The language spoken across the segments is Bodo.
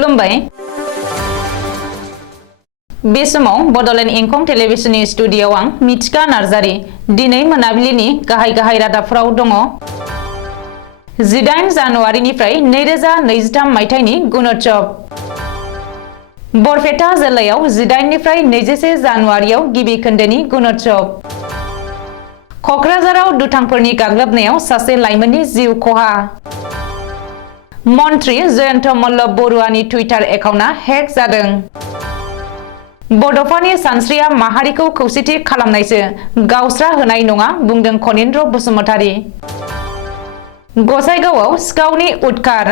खुलुमबाय बे समाव बडलेण्ड इंखं टेलिभिजननि स्टुडिय'आव आं मिथिका नार्जारी दिनै मोनाबिलिनि गाहाय रादाबफोराव दङ 18 जानुवारिनिफ्राय 2023 मायथाइनि गुणोत्सव बरपेटा जिल्लायाव 18 निफ्राय 21 जानुवारियाव गिबि खोन्दोनि गुणोत्सव कक्राझाराव दुथांफोरनि गाग्लोबनायाव सासे लाइमोननि जिउ खहा मन्त्री जयन्त मल्ल बरुवानि टुइटार एकाउन्टआ हेक जादों बड'फानि सानस्रिया माहारिखौ खौसेथि खालामनायसो गावस्रा होनाय नङा बुंदों खनीन्द्र बसुमतारी गसाइगावआव सिखावनि उदखार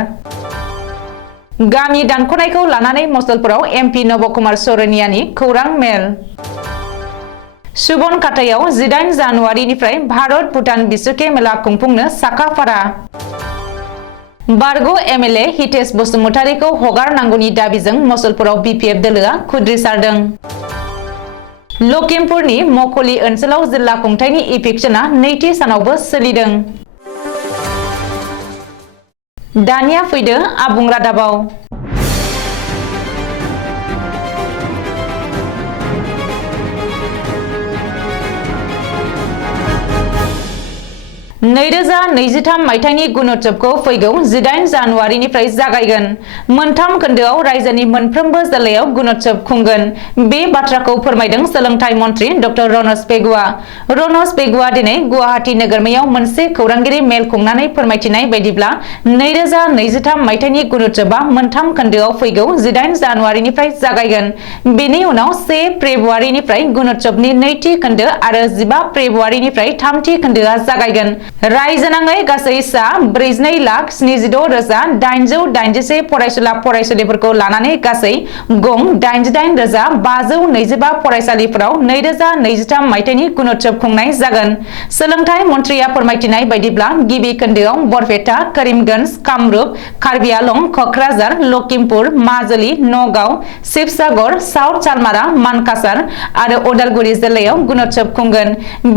गामि दानख'नायखौ लानानै मसलपुराव एमपि नबकुमार सरनियानि खौरां मेल सुबनखातायाव 18 जानुवारिनिफ्राय भारत भुटान बिसुके मेला खुंफुंनो साखाफारा बारग' एमएलए हितेश बसुमतारीखौ हगारनांगौनि दाबिजों मसलपुराव बिपिएफ दोलोआ खुद्रिसारदों लखिमपुरनि मख'ली ओनसोलाव जिल्ला खुंथायनि इभिक्सनआ नैथि सानावबो सोलिदों दानिया फैदो आबुं रादाबाव 2023 मायथाइनि गुणोत्सवखौ फैगौ 18 जानुवारिनिफ्राय जागायगोन मोनथाम खोन्दोआव रायजोनि मोनफ्रोमबो जिल्लायाव गुणोत्सव खुंगोन बे बाथ्राखौ फोरमायदों सोलोंथाइ मन्त्री डक्टर रनज पेगुआ दिनै गुवाहाटी नोगोरमायाव मोनसे खौरांगिरि मेल खुंनानै फोरमायथिनाय बायदिब्ला 2023 मायथाइनि गुणोत्सवआ मोनथाम खोन्दोआव फैगौ 18 जानुवारिनिफ्राय जागायगोन बेनि उनाव 1 फेब्रुवारिनिफ्राय गुणोत्सवनि नैथि खोन्दो आरो 15 फेब्रुवारिनिफ्राय थामथि खोन्दोआ जागायगोन रायजोनाङै गासै सा 42,76,881 फरायसुला फरायसुलिफोरखौ लानानै गासै गं 88,525 फरायसालिफोराव 2023 मायथाइनि गुणोत्सव खुंनाय जागोन सोलोंथाइ मन्थ्रिया फोरमायथिनाय बायदिब्ला गिबि खोन्दोआव बरपेटा करिमगंज कामरुप कार्बि आलं कक्राझार लखिमपुर माजुलि नगाव शिबसागर साउथ सालमारा मानकासार आरो उदालगुरि जिल्लायाव गुणोत्सव खुंगोन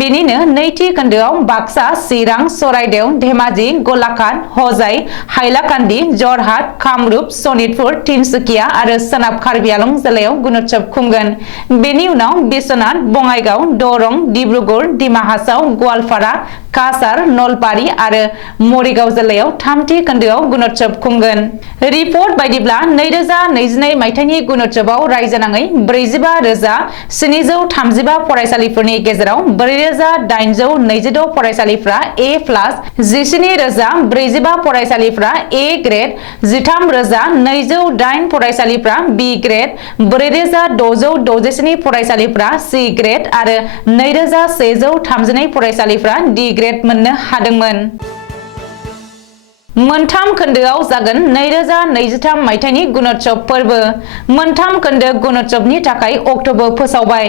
बेनिनो नैथि खोन्दोआव बाक्सा चिरां सराइदेव धेमाजि गलाघाट हजाइ हाइलाकान्दि जरहाट कामरुप सनितपुर तिनसुकिया आरो सोनाब कार्बि आलं जिल्लायाव गुणोत्सव खुंगोन बेनि उनाव बिश्वनाथ बङाइगाव दरं डिब्रुगड़ डिमा हासाव गवालपारा काछार नलबारि आरो मरिगाव जिल्लायाव थामथि खोन्दोआव गुणोत्सव खुंगोन रिपर्ट बायदिब्ला 2022 मायथाइनि गुणोत्सवआव रायजोनाङै 45,735 फरायसालिफोरनि गेजेराव 4,826 फरायसालिफ्रा A+, 17,045 फरायसालिफ्रा A ग्रेड, 13,208 फरायसालिफ्रा B ग्रेड, 4,667 फरायसालिफ्रा C ग्रेड आरो 2,132 फरायसालिफ्रा D ग्रेड मोननो हादोंमोन मोनथाम खोन्दोआव जागोन 2023 मायथाइनि गुणोत्सव फोरबो मोनथाम खोन्दो गुणोत्सवनि थाखाय अक्ट'बो फोसावबाय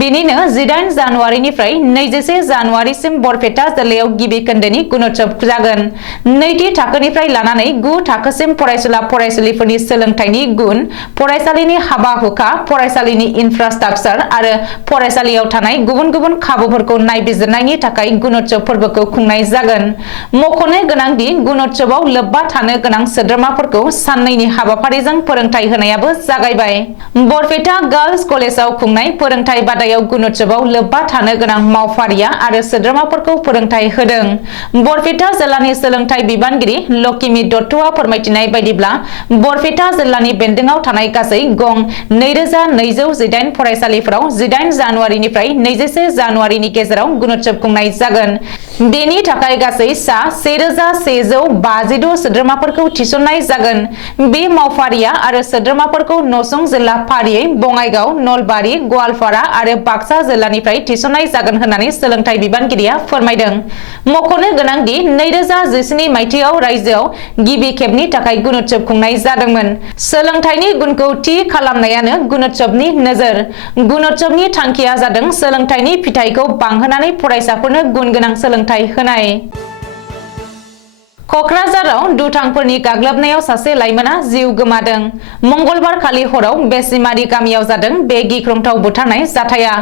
बेनिनो 18 जानुवारिनिफ्राय 21 जानुवारिसिम बरपेटा जिल्लायाव गिबि खोन्दोनि गुणोत्सव जागोन नैथि थाखोनिफ्राय लानानै 9 थाखोसिम फरायसुला फरायसुलिफोरनि सोलोंथाइनि गुन फरायसालिनि हाबा हुखा फरायसालिनि इनफ्रास्ट्राक्चार आरो फरायसालियाव थानाय गुबुन गुबुन खाबुफोरखौ नायबिजिरनायनि थाखाय गुणोत्सव फोरबोखौ खुंनाय जागोन मख'नो गोनांदि गुणोत्सव लोब्बा थानो गोनां सोद्रोमाफोरखौ साननैनि हाबाफारिजों फोरोंथाय होनायाबो जागायबाय बरपेटा गार्लस कलेजाव खुंनाय फोरोंथाय बादायाव गुणोत्सवआव लोब्बा थानो गोनां मावफारिया आरो सोद्रोमाफोरखौ फोरोंथाय होदों बरपेटा जिल्लानि सोलोंथाय बिबानगिरि लक्ष्मी दत्तआ फोरमायथिनाय बायदिब्ला बरपेटा जिल्लानि बेन्दोंआव थानाय गासै गं 2,218 फरायसालिफोराव 18 जानुवारिनिफ्राय 21 जानुवारिनि गेजेराव गुणोत्सव खुंनाय जागोन बेनि थाखाय गासै सा 1,156 सोद्रोमाफोरखौ थिसननाय जागोन बे मावफारिया आरो सोद्रोमाफोरखौ नसुं जिल्ला फारियै बङाइगाव नलबारि गवालपारा आरो बाक्सा जिल्लानिफ्राय थिसननाय जागोन होननानै सोलोंथाय बिबानगिरिया फोरमायदों मख'नो गोनांदि 2017 मायथाइयाव रायजोआव गिबि खेबनि थाखाय गुणोत्सव खुंनाय जादोंमोन सोलोंथाइनि गुनखौ थि खालामनायानो गुणोत्सवनि नोजोर गुणोत्सवनि थांखिया जादों सोलोंथाइनि फिथाइखौ बांहोनानै फरायसाफोरनो गुन गोनां सोलोंथाइ होनाय क'क्राझाराव दुथांफोरनि गाग्लोबनायाव सासे लाइमोना जिउ गोमादों। मंगलबार खालि हराव बेसिमारि गामियाव जादों बे गिख्रंथाव बुथारनाय जाथाया।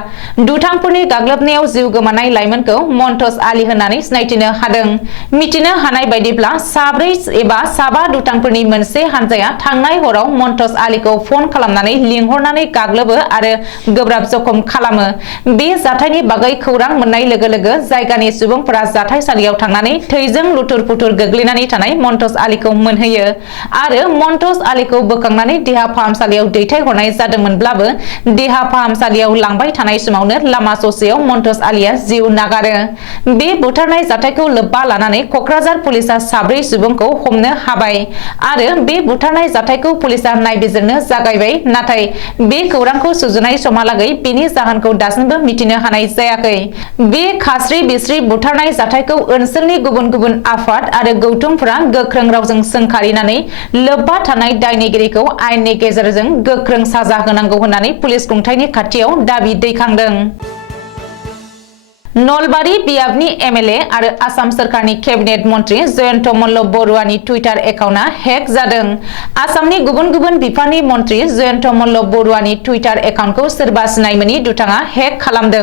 दुथांफोरनि गाग्लोबनायाव जिउ गोमानाय लाइमोनखौ मन्टस आली होननानै सिनायथिनो हादों। मिथिनो हानाय बायदिब्ला साब्रै एबा साबा दुथांफोरनि मोनसे हानजाया थांनाय हराव मन्टस आलीखौ फन खालामनानै लिंहरनानै गाग्लोबो आरो गोब्राब जखम खालामो। बे जाथायनि बागै खौरां मोननाय लोगो लोगो जायगानि सुबुंफोरा जाथायसालियाव थांनानै थैजों लुथुर पुथुर गोग्लैनानै थानाय मन्टस आलीखौ मोनहैयो आरो मन्टस आलीखौ बोखांनानै देहा फाहामसालियाव दैथायहरनाय जादोंमोनब्लाबो देहा फाहामसालियाव लांबाय थानाय समावनो लामा ससेयाव मन्टस आलीया जिउ नागारो। बे बुथारनाय जाथायखौ लोब्बा लानानै क'क्राझार पुलिसा साब्रै सुबुंखौ हमनो हाबाय आरो बे बुथारनाय जाथायखौ पुलिसा नायबिजिरनो जागायबाय। नाथाय बे खौरांखौ सुजुनाय समहालागै बेनि जाहोनखौ दासिमबो मिथिनो हानाय जायाखै। बे खास्रि बिस्रि बुथारनाय जाथायखौ ओनसोलनि गुबुन गुबुन आफाद आरो गौथुमफोरा गोख्रों रावजों सोंखारिनानै लोब्बा थानाय दायनिगिरिखौ आयेननि गेजेरजों गोख्रों साजा होनांगौ होननानै पुलिस खुंथायनि खाथियाव दाबि दैखांदों। नलबारि बियाबनि एमएलए आरो आसाम सोरखारनि केबिनेट मन्त्रि जयन्त मल्ल बरुवानि टुइटार एकाउन्टआ हेक जादों। आसामनि गुबुन गुबुन बिफाननि मन्त्रि जयन्त मल्ल बरुवानि टुइटार एकाउन्टखौ सोरबा सिनायमोनि दुथाङा हेक खालामदों।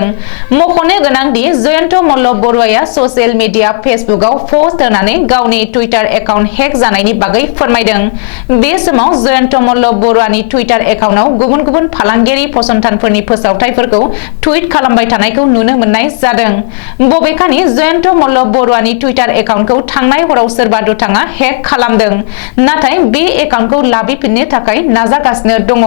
मख'नो गोनांदि जयन्त मल्ल बरुवाया ससियेल मिडिया फेसबुकआव पस्ट होनानै गावनि टुइटार एकाउन्ट हेक जानायनि बागै फोरमायदों। बे समाव जयन्त मल्ल बरुवानि टुइटार एकाउन्टआव गुबुन गुबुन फालांगियारि फसंथानफोरनि फोसावथायफोरखौ टुइट खालामबाय थानायखौ नुनो मोननाय जादों। बबेखानि जयन्त मल्ल बरुवानि टुइटार एकाउन्टखौ थांनाय हराव सोरबा दुथाङा हेक खालामदों। नाथाय बे एकाउन्टखौ लाबोफिननो थाखाय नाजागासिनो दङ।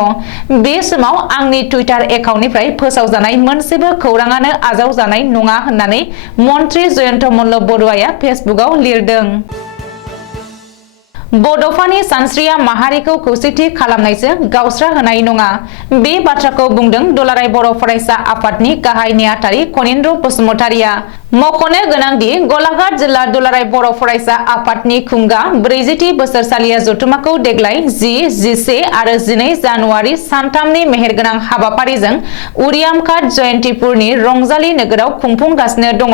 बे समाव आंनि टुइटार एकाउन्टनिफ्राय फोसावजानाय मोनसेबो खौराङानो आजावजानाय नङा होननानै मन्त्रि जयन्त मल्ल बरुवाया फेसबुकआव लिरदों। बड'फानि सानस्रिया माहारिखौ खौसेथि खालामनायसो गावस्रा होनाय नङा। बे बाथ्राखौ बुंदों दुलाराय बर' फरायसा आफादनि गाहाय नेहाथारि कनिन्द्र बसुमतारिया। मख'नो गोनांदि गलाघाट जिल्ला दुलाराय बर' फरायसा आफादनि खुंगा 40थि बोसोरसालिया जथुमाखौ देग्लाय 10, 11 आरो 12 जानुवारि सानथामनि मेहेरगोनां हाबाफारिजों उरियामघाट जयन्तिपुरनि रंजाली नोगोराव खुंफुंगासिनो दङ।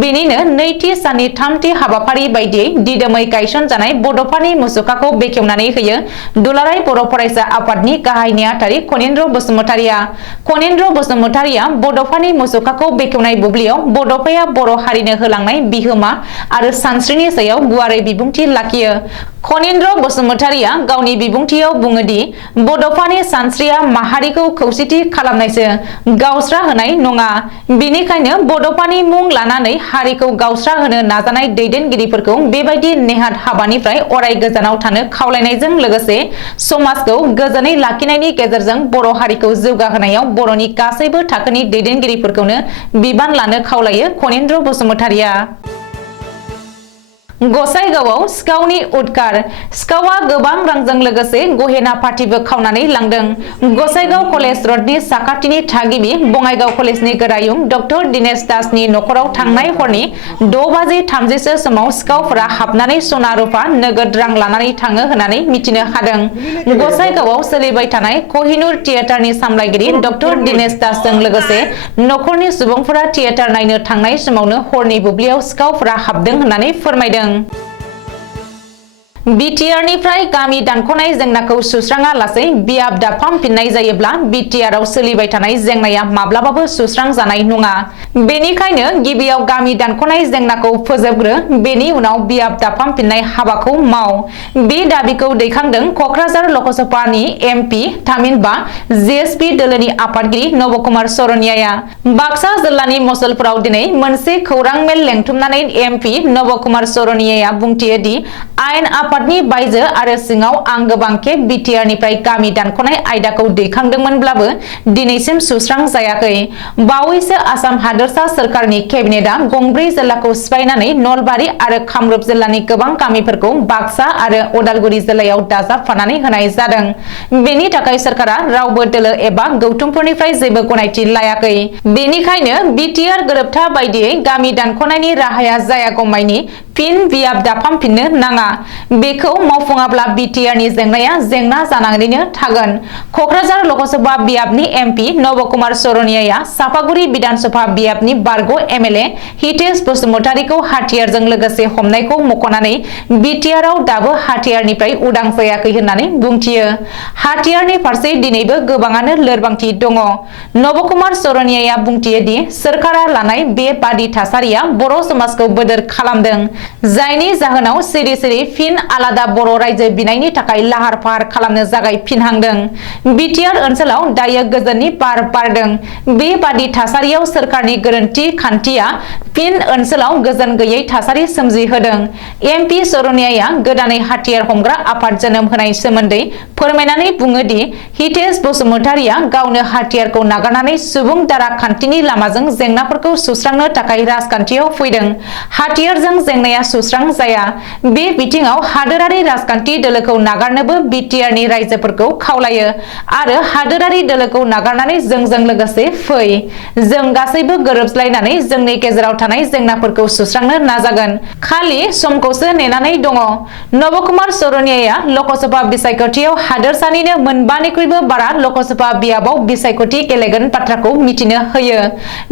बेनिनो नैथि साननि थामथि हाबाफारि बायदियै दिदोमै गायसनजानाय बड'फानि मुसुखाखौ बेखेवनानै होयो दुलाराय बर' फरायसा आफादनि गाहाय नेहाथारि कनिन्द्र बसुमतारिया। कनिन्द्र बसुमतारिया बड'फानि मुसुखाखौ बेखेवनाय बुब्लियाव बड'फाया बर' हारिनो होलांनाय बिहोमा आरो सानस्रिनि सायाव गुवारै बिबुंथि लाखियो। कनिन्द्र बसुमतारिया गावनि बिबुंथियाव बुङोदि बड'फानि सानस्रिया माहारिखौ खौसेथि खालामनायसो गावस्रा होनाय नङा। बेनिखायनो बड'फानि मुं लानानै हारिखौ गावस्रा होनो नाजानाय दैदेनगिरिफोरखौ बेबायदि नेहाथ हाबानिफ्राय अराय गोजानाव थानो खावलायनायजों लोगोसे समाजखौ गोजोनै लाखिनायनि गेजेरजों बर' हारिखौ जौगाहोनायाव बर'नि गासैबो थाखोनि दैदेनगिरिफोरखौनो बिबान लानो खावलायो कनिन्द्र बसुमतारिया। गसाइगावआव सिखावनि उदखार। सिखावा गोबां रांजों लोगोसे गहेना पार्टिबो खावनानै लांदों। गसाइगाव कलेज रडनि साखाथिनि थागिबि बङाइगाव कलेजनि गोरायुं डक्टर दिनेश दासनि नखराव थांनाय हरनि 6:30 समाव सिखावफोरा हाबनानै सना रुपा नोगोद रां लानानै थाङो होननानै मिथिनो हादों। गसाइगावआव सोलिबाय थानाय कहिनुर थियेटारनि सामलायगिरि डक्टर दिनेश दासजों लोगोसे नखरनि सुबुंफोरा थियेटार नायनो थांनाय समावनो हरनि बुब्लियाव सिखावफोरा हाबदों होननानै फोरमायदों। बिटिआरनिफ्राय गामि दानख'नाय जेंनाखौ सुस्राङा लासै बियाब दाफामफिननाय जायोब्ला बिटिआरआव सोलिबाय थानाय जेंनाया माब्लाबाबो सुस्रां जानाय नङा। बेनिखायनो गिबियाव गामि दानख'नाय जेंनाखौ फोजोबग्रो, बेनि उनाव बियाब दाफामफिननाय हाबाखौ माव। बे दाबिखौ दैखांदों क'क्राझार लकसभानि एमपि थामहिनबा जेएसपि दोलोनि आफादगिरि नबकुमार सरनियाया। बाक्सा जिल्लानि मसलपुराव दिनै मोनसे खौरां मेल लेंथुमनानै एमपि नबकुमार सरनियाया बुंथियोदि आयेन आफादनि बायजो आरो सिङाव आं गोबां खेब बिटिआरनिफ्राय गामि दानख'नाय आयदाखौ दैखांदोंमोनब्लाबो दिनैसिम सुस्रां जायाखै। बावैसो आसाम हादोरसा सोरखारनि केबिनेटआ गंब्रै जिल्लाखौ सिफायनानै नलबारि आरो कामरुप जिल्लानि गोबां गामिफोरखौ बाक्सा आरो उदालगुरि जिल्लायाव दाजाबफानानै होनाय जादों। बेनि थाखाय सोरखारा रावबो दोलो एबा गौथुमफोरनिफ्राय जेबो गनायथि लायाखै। बेनिखायनो बिटिआर गोरोबथा बायदियै गामि दानख'नायनि राहाया जायागौमानि फिन बियाब दाफामफिननो नाङा। बेखौ मावफुङाब्ला बिटिआरनि जेंनाया जेंना जानानैनो थागोन। कक्राझार लकसभा बियाबनि एमपि नब कुमार सरनियाया सापागुरि विधानसभा बियाबनि बारग' एमएलए हितेश बसुमतारीखौ हाथियारजों लोगोसे हमनायखौ मख'नानै बिटिआरआव दाबो हाथियारनिफ्राय उदां जायाखै होननानै बुंथियो। हाथियारनि फारसे दिनैबो गोबाङानो लोरबांथि दङ। नबकुमार सरनियाया बुंथियो दि सोरखारा लानाय बे बादि थासारिया बर' समाजखौ बोदोर खालामदों, जायनि जाहोनाव सिरि सिरि फिन आलादा बर' रायजो बिनायनि थाखाय लाहार फाहार खालामनो जागायफिनहांदों। बिटिआर ओनसोलाव दायो गोजोननि बार बारदों। बेबादि थासारियाव सोरखारनि गोरोन्थि खान्थिया फिन ओनसोलाव गोजोन गैयै थासारि सोमजिहोदों। एमपि सरनियाया गोदानै हाथियार हमग्रा आफाद जोनोम होनाय सोमोन्दै फोरमायनानै बुङो दि हितेश बसुमतारीया गावनो हाथियारखौ नागारनानै सुबुं दारा खान्थिनि लामाजों जेंनाफोरखौ सुस्रांनो थाखाय राजखान्थियाव फैदों। हाथियारजों जेंनाया सुस्रां जाया। बे बिथिङाव हादोरारि राजखान्थि दोलोखौ नागारनोबो बिटिआरनि रायजोफोरखौ खावलायो आरो हादोरारि दोलोखौ नागारनानै जोंजों लोगोसे फै। जों गासैबो गोरोबलायनानै जोंनि गेजेराव थानाय जेंनाफोरखौ सुस्रांनो नाजागोन। खालि समखौसो नेनानै दङ। नबकुमार सरनियाया लकसभा बिसायख'थियाव हादोरसानिनो मोनबानिख्रुइबो बारा लकसभा बियाबाव बिसायख'थि गेलेगोन बाथ्राखौ मिथिनो होयो।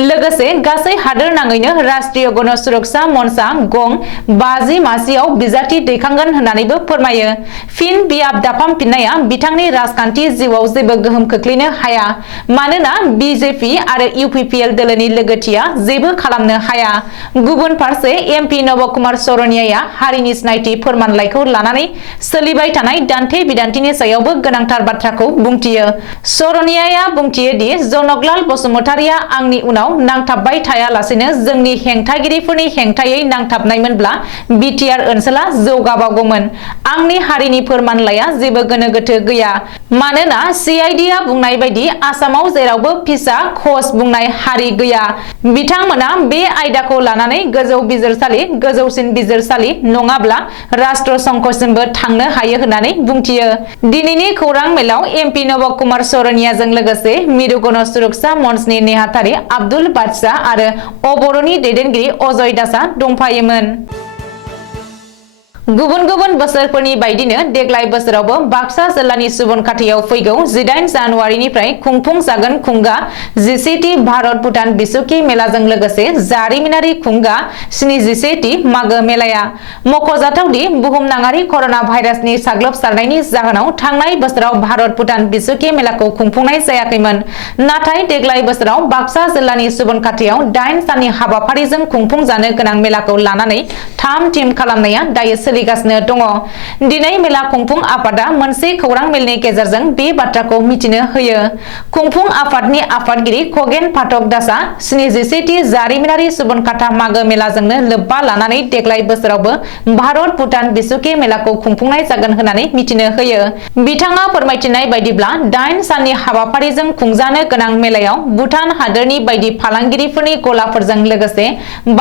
लोगोसे गासै हादोर नाङैनो राष्ट्रीय गण सुरक्षा मन्चआ गं 50 मासियाव बिजाथि दैखांगोन होननानैबो फोरमायो। फिन बियाब दाफामफिननाया बिथांनि राजखान्थि जिउआव जेबो गोहोम खोख्लैनो हाया, मानोना बिजेपि आरो इउपिपिएल दोलोनि लोगोथिया जेबो खालामनो हाया। गुबुन फारसे एमपि नबकुमार सरनियाया हारिनि सिनायथि फोरमानलाइखौ लानानै सोलिबाय थानाय दान्थे बिदान्थेनि सायावबो गोनांथार बाथ्राखौ बुंथियो। सरनियाया बुंथियो दि जनकलाल बसुमतारीया आंनि उनाव नांथाबबाय थायालासेनो जोंनि हेंथागिरिफोरनि हेंथायै नांथाबनायमोनब्ला बिटिआर ओनसोला जौगाबावगौमोन। आंनि हारिनि फोरमानलाइया जेबो गोनो गोथो गैया, मानोना सिआइडिआ बुंनाय बायदि आसामाव जेरावबो फिसा खस बुंनाय हारि गैया। बिथांमोना बे आयदाखौ लानानै गोजौ बिजिरसालि, गोजौसिन बिजिरसालि नङाब्ला राष्ट्र संघसिमबो थांनो हायो होननानै बुंथियो। दिनैनि खौरां मेलाव एमपि नबकुमार सरनियाजों लोगोसे मिरु गण सुरक्षा मन्चनि नेहाथारि आब्दुल बादशाह आरो अबर'नि दैदेनगिरि अजय दासआ दंफायोमोन। गुबुन गुबुन बोसोरफोरनि बायदिनो देग्लाय बोसोरावबो बाक्सा जिल्लानि सुबनखाथियाव फैगौ 18 जानुवारिनिफ्राय खुंफुंजागोन खुंगा 17थि भारत भुटान बिसुखि मेलाजों लोगोसे जारिमिनारि खुंगा 77थि मागो मेलाया। मख'जाथावदि बुहुमनाङारि कर'ना भाइरासनि साग्लोबसारनायनि जाहोनाव थांनाय बोसोराव भारत भुटान बिसुखि मेलाखौ खुंफुंनाय जायाखैमोन। नाथाय देग्लाय बोसोराव बाक्सा जिल्लानि सुबनखाथियाव 8 साननि हाबाफारिजों खुंफुंजानो गोनां मेलाखौ लानानै थाम थिम खालामनाया दायो सोलिगासिनो दङ। दिनै मेला खुंफुं आफादा मोनसे खौरां मेलनि गेजेरजों बे बाथ्राखौ मिथिनो होयो। खुंफुं आफादनि आफादगिरि खगेन पाठक दासआ 77थि जारिमिनारि सुबनखाथा मागो मेलाजोंनो लोब्बा लानानै देग्लाय बोसोरावबो भारत भुटान बिसुखि मेलाखौ खुंफुंनाय जागोन होननानै मिथिनो होयो। बिथाङा फोरमायथिनाय बायदिब्ला 8 साननि हाबाफारिजों खुंजानो गोनां मेलायाव भुटान हादोरनि बायदि फालांगिरिफोरनि गलाफोरजों लोगोसे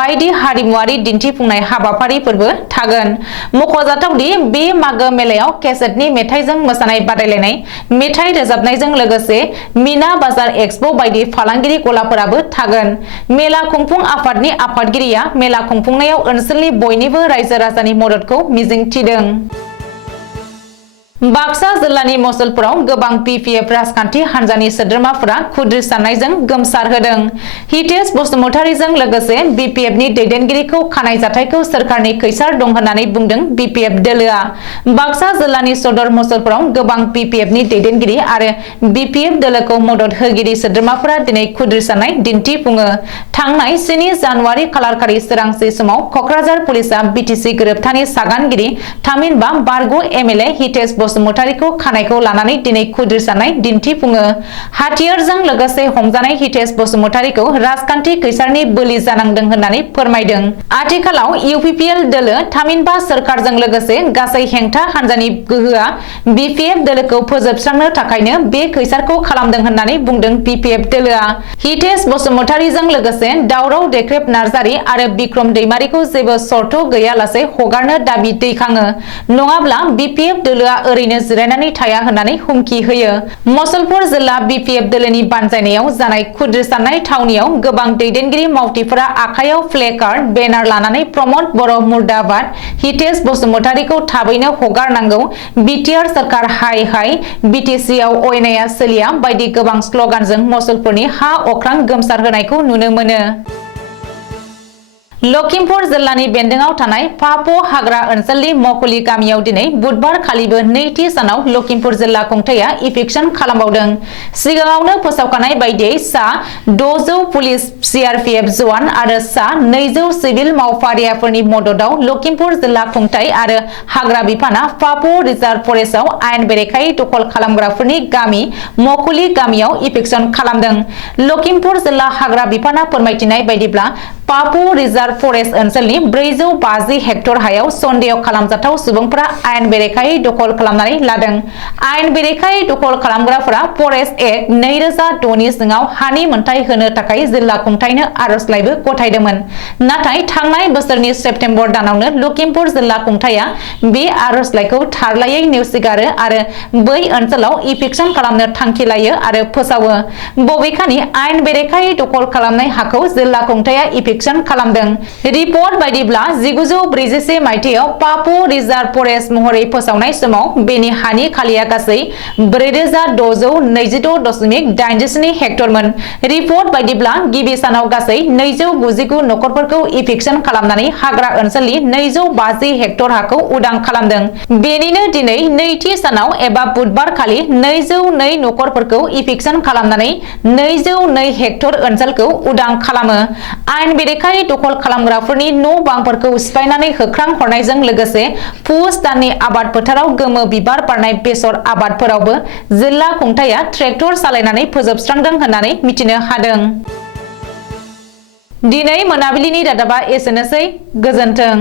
बायदि हारिमुआरि दिन्थिफुंनाय हाबाफारिफोरबो थागोन। मख'जाथावदि बे मागो मेलायाव केसेटनि मेथाइजों मोसानाय बादायलायनाय, मेथाइ रोजाबनायजों लोगोसे मीना बाजार एक्सपो बायदि फालांगिरि गलाफोराबो थागोन। मेला खुंफुं आफादनि आफादगिरिया मेला खुंफुंनायाव ओनसोलनि बयनिबो रायजो राजानि मददखौ मिजिंथिदों। बाक्सा जिल्लानि मसलपुराव गोबां बिपिएफ राजखान्थि हान्जानि सोद्रोमाफोरा खुद्रिसारनायजों गोमसारहोदों। हितेश बसुमतारीजों लोगोसे बिपिएफनि दैदेनगिरिखौ खानाय जाथायखौ सोरखारनि खैसार दं होननानै बुंदों बिपिएफ दोलोआ। बाक्सा जिल्लानि सदर मसलपुराव गोबां बिपिएफनि दैदेनगिरि आरो बिपिएफ दोलोखौ मदद होगिरि सोद्रोमाफोरा दिनै खुद्रिसारनाय दिन्थिफुङो। थांनाय 7 जानुवारि खालारखालि सोरांसि समाव कक्राझार पुलिसआ बिटिसि गोरोबथानि सागानगिरि थामहिनबा बारग' एमएलए हितेश बसुमतारीखौ खानायखौ लानानै दिनै खुद्रिसारनाय दिन्थिफुङो। हाथियारजों लोगोसे हमजानाय हितेश बसुमतारीखौ राजखान्थि खैसारनि बोलि जानांदों होननानै फोरमायदों। आथिखालाव इउपिपिएल दोलो थामहिनबा सोरखारजों लोगोसे गासै हेंथा हान्जानि गोहोआ बिपिएफ दोलोखौ फोजोबस्रांनो थाखायनो बे खैसारखौ खालामदों होननानै बुंदों बिपिएफ दोलोआ। हितेश बसुमतारीजों लोगोसे दावराव देख्रेब नार्जारी आरो बिक्रम दैमारीखौ जेबो सर्त गैयालासे हगारनो दाबि दैखाङो। नङाब्ला बिपिएफ दोलोआ ओरै ओरैनो जिरायनानै थाया होननानै हुमखि होयो। मुसलपुर जिल्ला BPF दोलोनि बानजायनायाव जानाय खुद्रिसारनाय थावनियाव गोबां दैदेनगिरि मावथिफोरा आखायाव प्ले कार्ड बेनार लानानै प्रमद बर' मुर्दाबाद, हितेश बसुमतारीखौ थाबैनो हगारनांगौ, BTR सरकार हाय हाय, BTC आव अयनाया सोलिया बायदि गोबां स्लगानजों मुसलपुरनि हा अख्रां गोमसार होनायखौ नुनो मोनो। लखिमपुर जिल्लानि बेन्दोंआव थानाय पाप' हाग्रा ओनसोलनि मख'लि गामियाव दिनै बुधबार खालिबो नैथि सानाव लखिमपुर जिल्ला खुंथाया इभिक्सन खालामबावदों। सिगाङावनो फोसावखानाय बायदियै सा 600 पुलिस CRPF जवान आरो सा 200 सिभिल मावफारियाफोरनि मददाव लखिमपुर जिल्ला खुंथाय आरो हाग्रा बिफाना पाप' रिजार्भ फरेस्टआव आयेन बेरेखायै दखल खालामग्राफोरनि गामि मख'लि गामियाव इभिक्सन खालामदों। लखिमपुर जिल्ला हाग्रा बिफाना फोरमायथिनाय बायदिब्ला पाप' रिजार्भ फरेस्ट ओनसोलनि 450 हेक्टर हायाव सन्देह खालामजाथाव सुबुंफोरा आयेन बेरेखायै दखल खालामनानै लादों। आयेन बेरेखायै दखल खालामग्राफोरा फरेस्ट एक्ट 2006 नि सिङाव हानि मोनथाय होनो थाखाय जिल्ला खुंथायनो आर'जलाइबो गथायदोंमोन। नाथाय थांनाय बोसोरनि सेप्तेम्बर दानावनो लखिमपुर जिल्ला खुंथाया बे आर'जलाइखौ थारलायै नेवसिगारो आरो बै ओनसोलाव इभिक्सन खालामनो थांखि लायो आरो फोसावो। बबेखानि आयेन बेरेखायै दखल खालामनाय हाखौ जिल्ला खुंथाया इभिक्सन खालामदों। रिपर्ट बायदिब्ला 1941 मायथाइयाव पाप' रिजार्भ फरेस्ट महरै फोसावनाय समाव बेनि हानि खालिया गासै 4622.87 हेक्टरमोन। रिपर्ट बायदिब्ला गिबि सानाव गासै 299 नखरफोरखौ इभिक्सन खालामनानै हाग्रा ओनसोलनि 250 हेक्टर हाखौ उदां खालामदों। बेनिनो दिनै नैथि सानाव एबा बुधबार खालि 202 नखरफोरखौ इभिक्सन खालामनानै 202 हेक्टर ओनसोलखौ उदां खालामो। आयेन बेरेखायै दखल खालामग्राफोरनि न' बांफोरखौ सिफायनानै होख्रां हरनायजों लोगोसे पुस दाननि आबाद फोथाराव गोमो बिबार बारनाय बेसर आबादफोरावबो जिल्ला खुंथाया ट्रेक्टर सालायनानै फोजोबस्रांदों होननानै मिथिनो हादों। दिनै मोनाबिलिनि रादाबा एसेनोसै। गोजोन्थों।